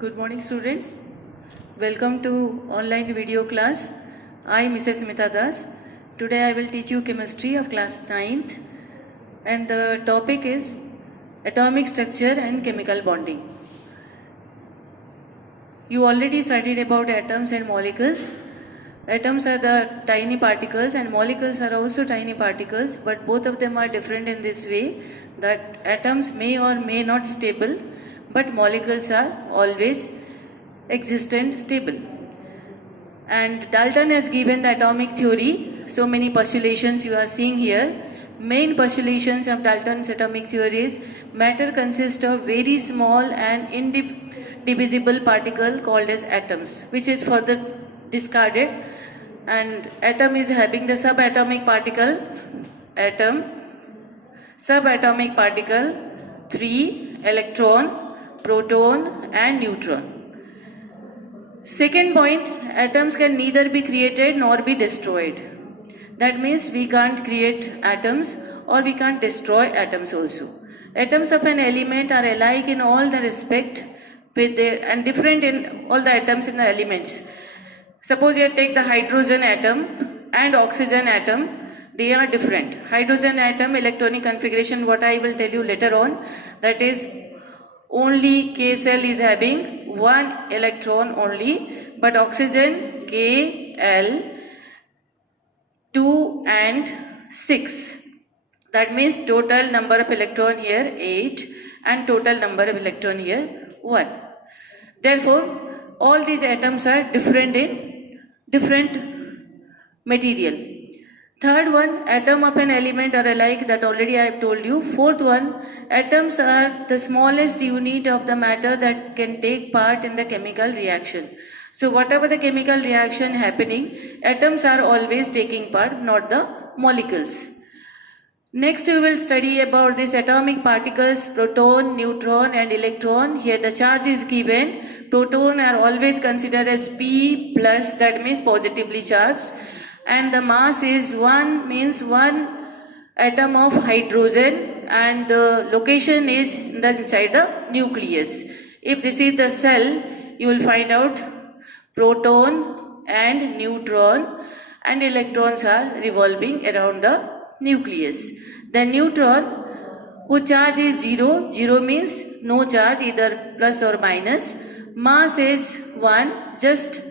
Good morning, students. Welcome to online video class. I am Mrs. Smita Das. Today I will teach you chemistry of class 9th, and the topic is atomic structure and chemical bonding. You already studied about atoms and molecules. Atoms are the tiny particles and molecules are also tiny particles, but both of them are different in this way that atoms may or may not stable, but molecules are always existent stable. And Dalton has given the atomic theory, so many postulations you are seeing here. Main postulations of Dalton's atomic theory is matter consists of very small and indivisible particle called as atoms, which is further discarded, and atom is having the subatomic particle, atom, subatomic particle, 3, electron, proton and neutron. Second point, atoms can neither be created nor be destroyed. That means we can't create atoms or we can't destroy atoms also. Atoms of an element are alike in all the respect and different in all the atoms in the elements. Suppose you take the hydrogen atom and oxygen atom, they are different. Hydrogen atom electronic configuration, what I will tell you later on, that is only K cell is having one electron only, but oxygen Kl 2 and 6. That means total number of electron here 8 and total number of electron here 1. Therefore, all these atoms are different in different material. Third one, atom of an element are alike, that already I have told you. Fourth one, atoms are the smallest unit of the matter that can take part in the chemical reaction. So whatever the chemical reaction happening, atoms are always taking part, not the molecules. Next we will study about these atomic particles, proton, neutron and electron. Here the charge is given. Proton are always considered as P plus, that means positively charged. And the mass is 1, means 1 atom of hydrogen, and the location is inside the nucleus. If this is the cell, you will find out proton and neutron and electrons are revolving around the nucleus. The neutron, whose charge is 0, 0 means no charge, either plus or minus. Mass is 1, just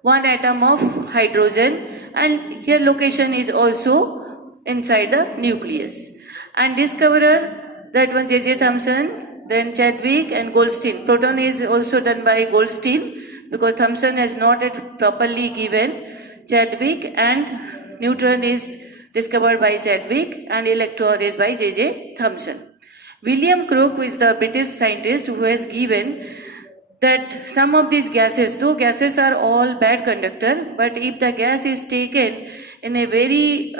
1 atom of hydrogen, and here location is also inside the nucleus. And discoverer, that one J.J. Thomson, then Chadwick and Goldstein. Proton is also done by Goldstein because Thomson has not yet properly given. Chadwick, and neutron is discovered by Chadwick and electron is by J.J. Thomson. William Crook is the British scientist who has given that some of these gases, though gases are all bad conductor, but if the gas is taken in a very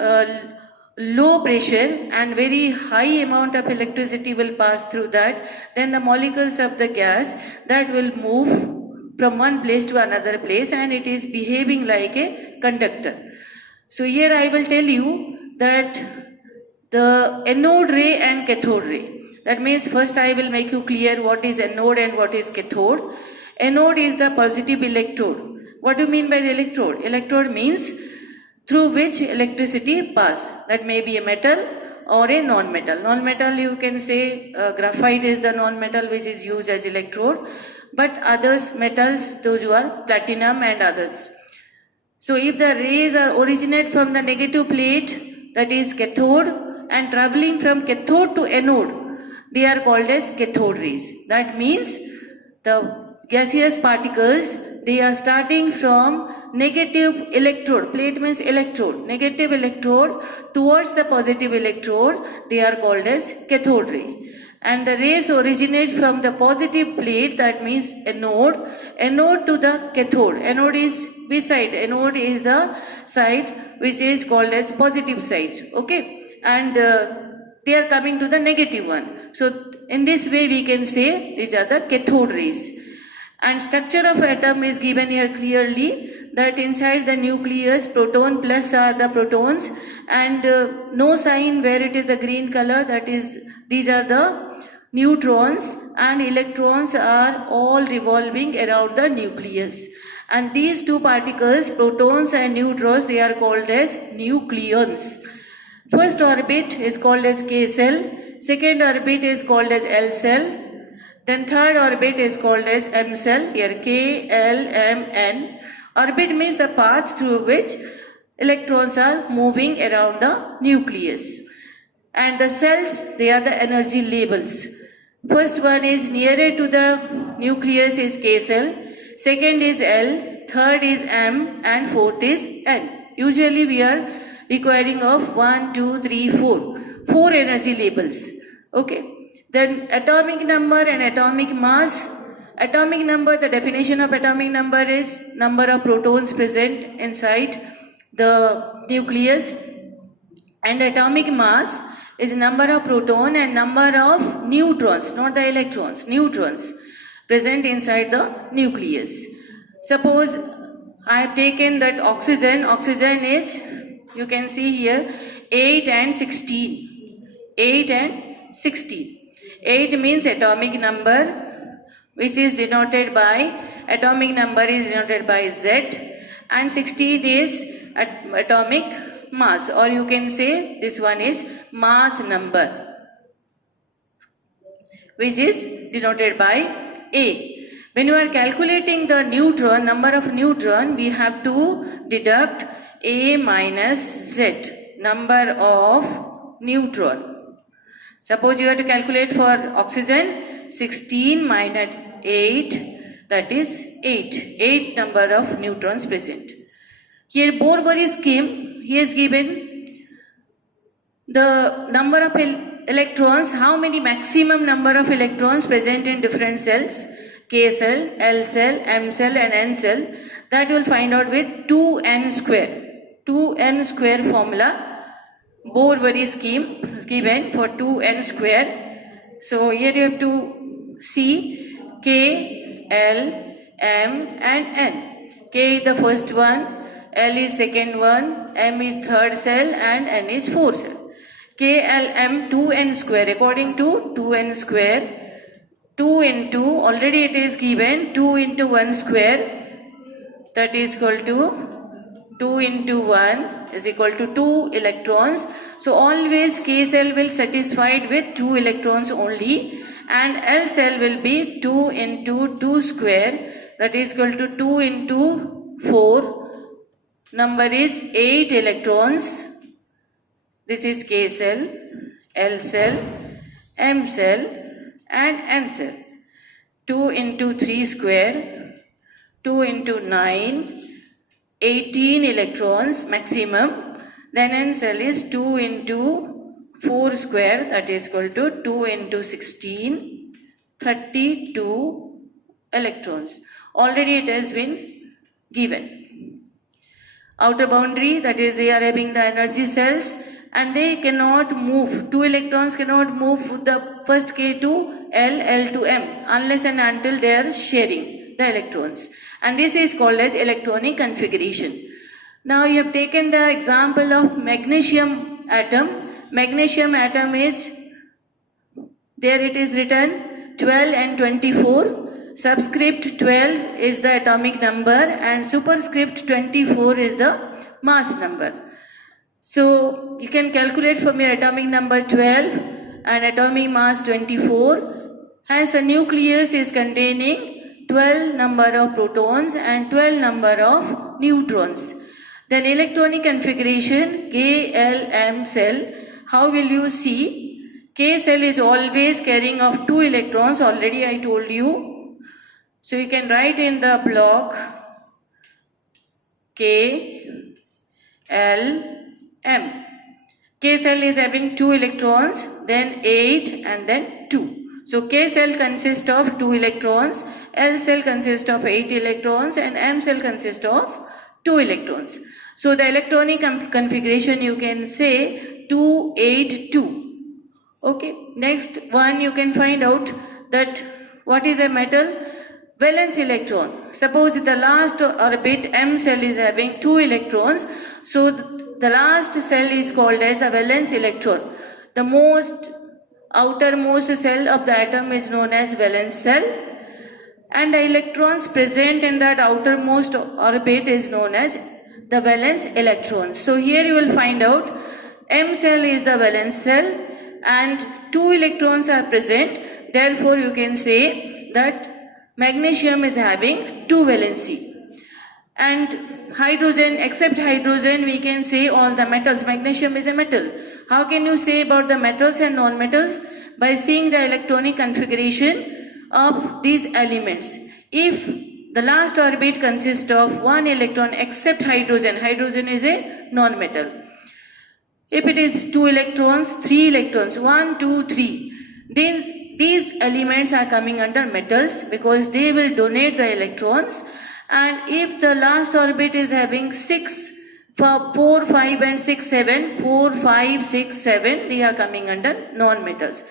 low pressure and very high amount of electricity will pass through that, then the molecules of the gas that will move from one place to another place and it is behaving like a conductor. So here I will tell you that the anode ray and cathode ray. That means first I will make you clear what is anode and what is cathode. Anode is the positive electrode. What do you mean by the electrode? Electrode means through which electricity pass. That may be a metal or a non-metal. Non-metal, you can say graphite is the non-metal which is used as electrode, but others metals, those who are platinum and others. So if the rays are originate from the negative plate, that is cathode, and traveling from cathode to anode, they are called as cathode rays. That means the gaseous particles, they are starting from negative electrode, plate means electrode, negative electrode towards the positive electrode, they are called as cathode ray. And the rays originate from the positive plate, that means anode to the cathode. Anode is which side? Anode is the side which is called as positive side, okay? And they are coming to the negative one. So in this way we can say these are the cathode rays. And structure of atom is given here clearly, that inside the nucleus proton plus are the protons, and no sign where it is the green color, that is these are the neutrons and electrons are all revolving around the nucleus. And these two particles, protons and neutrons, they are called as nucleons. First orbit is called as K cell, second orbit is called as L cell, then third orbit is called as M cell, here K, L, M, N. Orbit means the path through which electrons are moving around the nucleus. And the cells, they are the energy labels. First one is nearer to the nucleus is K cell, second is L, third is M, and fourth is N. Usually we are requiring of 1, 2, 3, 4. 4 energy labels. Okay. Then atomic number and atomic mass. Atomic number, the definition of atomic number is number of protons present inside the nucleus. And atomic mass is number of proton and number of neutrons, not the electrons, neutrons present inside the nucleus. Suppose I have taken that oxygen is, you can see here, 8 and 16. 8 and 16. 8 means atomic number, which is denoted by, atomic number is denoted by Z, and 16 is atomic mass, or you can say this one is mass number, which is denoted by A. When you are calculating the neutron, number of neutron, we have to deduct A minus Z, number of neutron. Suppose you have to calculate for oxygen, 16 minus 8, that is 8. 8 number of neutrons present. Here Bohr-Bury scheme, he has given the number of electrons, how many maximum number of electrons present in different cells, K cell, L cell, M cell and N cell. That you will find out with 2n square. 2n square formula. Bohr-Bury scheme is given for 2n square. So here you have to see K, L, M and N. K is the first one, L is second one, M is third cell and N is fourth cell. K, L, M 2n square, according to 2n square, 2 into, already it is given 2 into 1 square, that is equal to 2 into 1 is equal to 2 electrons. So always K cell will satisfied with 2 electrons only, and L cell will be 2 into 2 square, that is equal to 2 into 4. Number is 8 electrons. This is K cell, L cell, M cell and N cell. 2 into 3 square, 2 into 9, 18 electrons maximum. Then N cell is 2 into 4 square, that is equal to 2 into 16, 32 electrons. Already it has been given. Outer boundary, that is they are having the energy cells and they cannot move. 2 electrons cannot move the first K to L, L to M unless and until they are sharing the electrons, and this is called as electronic configuration. Now you have taken the example of magnesium atom. Magnesium atom is, there it is written 12 and 24. Subscript 12 is the atomic number and superscript 24 is the mass number. So you can calculate from your atomic number 12 and atomic mass 24. Hence the nucleus is containing 12 number of protons and 12 number of neutrons. Then electronic configuration, K, L, M cell. How will you see? K cell is always carrying of 2 electrons, already I told you. So you can write in the block K, L, M. K cell is having 2 electrons, then 8 and then 2. So K cell consists of 2 electrons, L cell consists of 8 electrons and M cell consists of 2 electrons. So the electronic configuration you can say 2, 8, 2. Okay. Next one you can find out that what is a metal? Valence electron. Suppose the last orbit M cell is having 2 electrons. So the last cell is called as a valence electron. The most outermost cell of the atom is known as valence cell, and the electrons present in that outermost orbit is known as the valence electrons. So here you will find out M cell is the valence cell and 2 electrons are present. Therefore you can say that magnesium is having 2 valency. And hydrogen, except hydrogen, we can say all the metals. Magnesium is a metal. How can you say about the metals and non-metals? By seeing the electronic configuration of these elements. If the last orbit consists of 1 electron except hydrogen, hydrogen is a non-metal. If it is 2 electrons, 3 electrons, 1, 2, 3, then these elements are coming under metals because they will donate the electrons. And if the last orbit is having 6, 4, 5 and 6, 7, 4, 5, 6, 7, they are coming under non-metals.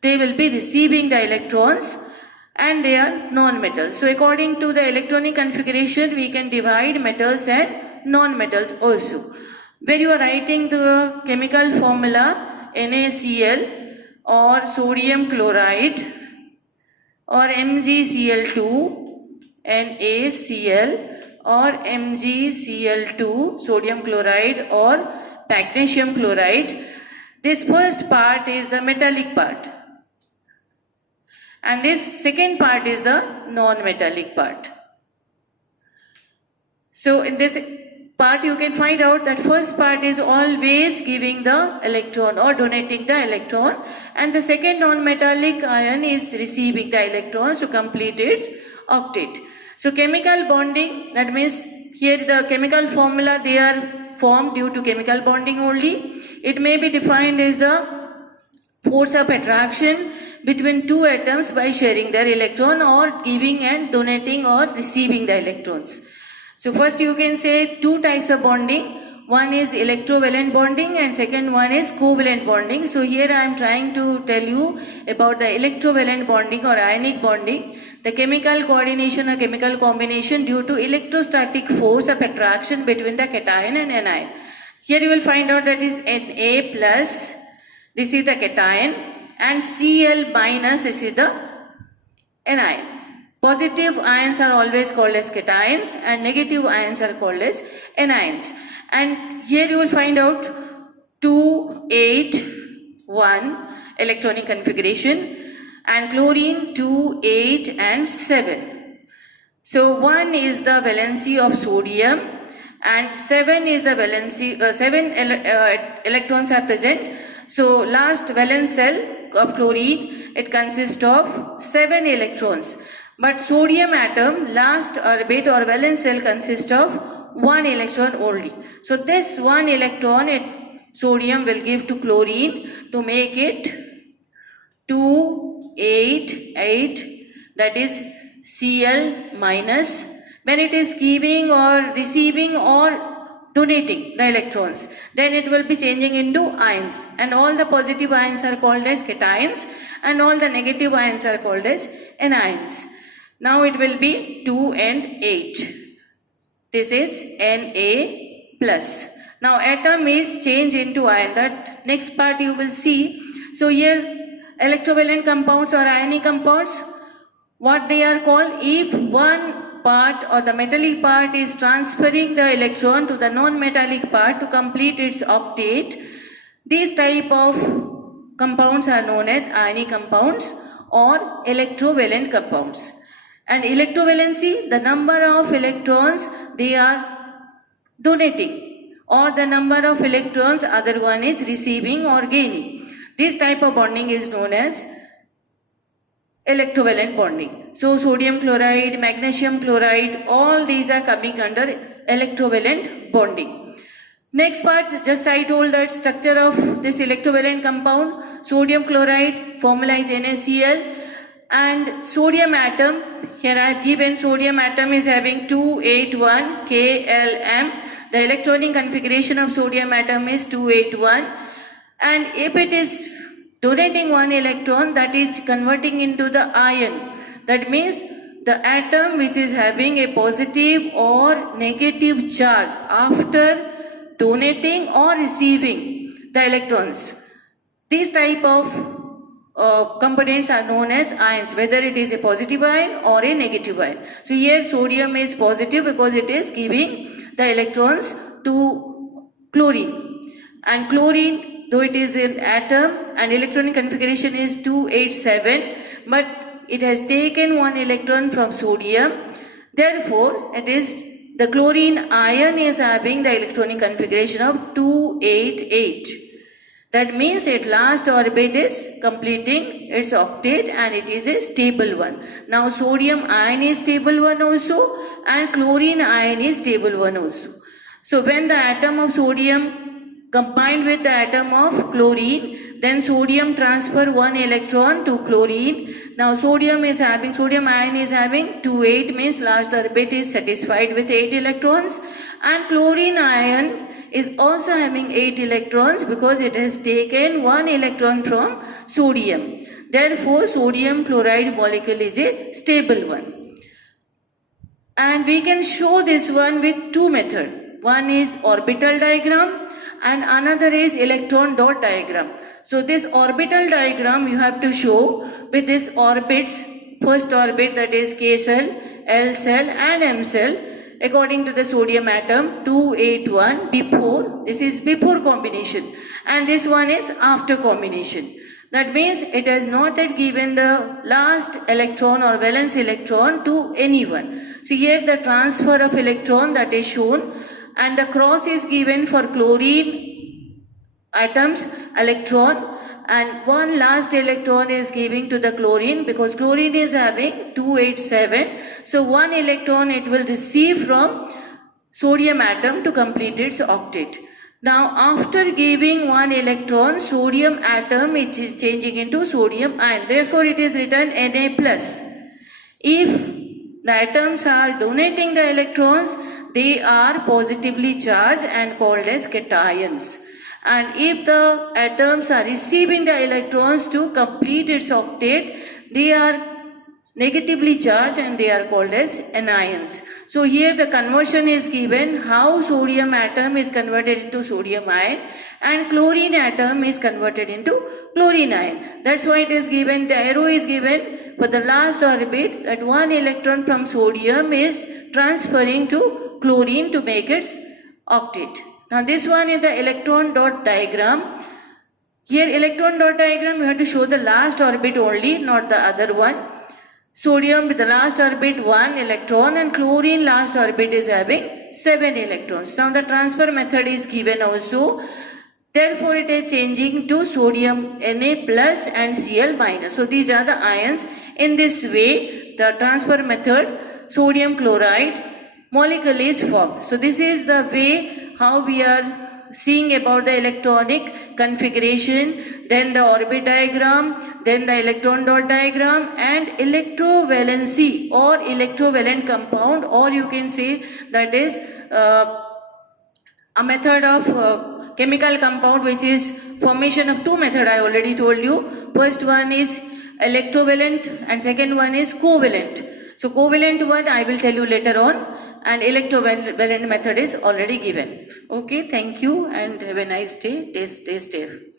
They will be receiving the electrons and they are non-metals. So according to the electronic configuration, we can divide metals and non-metals also. Where you are writing the chemical formula NaCl or sodium chloride or MgCl2, NaCl or MgCl2, sodium chloride or magnesium chloride. This first part is the metallic part and this second part is the non-metallic part. So in this part you can find out that first part is always giving the electron or donating the electron, and the second non-metallic ion is receiving the electrons to complete its octet. So chemical bonding, that means here the chemical formula, they are formed due to chemical bonding only. It may be defined as the force of attraction between 2 atoms by sharing their electron or giving and donating or receiving the electrons. So first you can say 2 types of bonding. One is electrovalent bonding and second one is covalent bonding. So here I am trying to tell you about the electrovalent bonding or ionic bonding, the chemical coordination or chemical combination due to electrostatic force of attraction between the cation and anion. Here you will find out that is Na plus, this is the cation, and Cl minus, this is the anion. Positive ions are always called as cations and negative ions are called as anions. And here you will find out 2, 8, 1 electronic configuration and chlorine 2, 8 and 7. So 1 is the valency of sodium and 7 is the valency, 7 electrons are present. So last valence cell of chlorine, it consists of 7 electrons. But sodium atom, last orbit or valence cell consists of 1 electron only. So this 1 electron sodium will give to chlorine to make it 2, 8, 8, that is Cl minus. When it is giving or receiving or donating the electrons, then it will be changing into ions, and all the positive ions are called as cations and all the negative ions are called as anions. Now it will be 2 and 8. This is Na plus. Now atom is changed into ion. That next part you will see. So here electrovalent compounds or ionic compounds, what they are called, if one part or the metallic part is transferring the electron to the non-metallic part to complete its octet, these type of compounds are known as ionic compounds or electrovalent compounds. And electrovalency, the number of electrons they are donating or the number of electrons other one is receiving or gaining. This type of bonding is known as electrovalent bonding. So sodium chloride, magnesium chloride, all these are coming under electrovalent bonding. Next part, just I told that structure of this electrovalent compound. Sodium chloride, formula is NaCl. And sodium atom, here I have given sodium atom is having 281 Klm. The electronic configuration of sodium atom is 281. And if it is donating 1 electron, that is converting into the ion. That means the atom which is having a positive or negative charge after donating or receiving the electrons. These type of components are known as ions, whether it is a positive ion or a negative ion. So here sodium is positive because it is giving the electrons to chlorine, and chlorine, though it is an atom and electronic configuration is 287, but it has taken one electron from sodium. Therefore, it is the chlorine ion is having the electronic configuration of 288. That means its last orbit is completing its octet and it is a stable one. Now sodium ion is stable one also and chlorine ion is stable one also. So when the atom of sodium combined with the atom of chlorine, then sodium transfer one electron to chlorine. Now sodium ion is having 28, means last orbit is satisfied with 8 electrons, and chlorine ion is also having 8 electrons because it has taken 1 electron from sodium. Therefore, sodium chloride molecule is a stable one. And we can show this one with two methods. One is orbital diagram and another is electron dot diagram. So this orbital diagram you have to show with these orbits. First orbit, that is K cell, L cell and M cell, according to the sodium atom 281 before, this is before combination, and this one is after combination. That means it has not yet given the last electron or valence electron to anyone. So here the transfer of electron that is shown, and the cross is given for chlorine atoms electron, and one last electron is giving to the chlorine because chlorine is having 287. So one electron it will receive from sodium atom to complete its octet. Now after giving one electron, sodium atom is changing into sodium ion. Therefore it is written Na+. If the atoms are donating the electrons, they are positively charged and called as cations. And if the atoms are receiving the electrons to complete its octet, they are negatively charged and they are called as anions. So here the conversion is given how sodium atom is converted into sodium ion and chlorine atom is converted into chlorine ion. That's why it is given, the arrow is given for the last orbit, that one electron from sodium is transferring to chlorine to make its octet. Now this one is the electron dot diagram. Here electron dot diagram you have to show the last orbit only, not the other one. Sodium with the last orbit 1 electron and chlorine last orbit is having 7 electrons. Now the transfer method is given also. Therefore it is changing to sodium Na plus and Cl minus. So these are the ions. In this way the transfer method sodium chloride molecule is formed. So this is the way how we are seeing about the electronic configuration, then the orbit diagram, then the electron dot diagram, and electrovalency or electrovalent compound, or you can say that is a method of chemical compound which is formation of two methods. I already told you. First one is electrovalent and second one is covalent. So covalent one I will tell you later on, and electrovalent method is already given. Okay, thank you and have a nice day. Stay safe.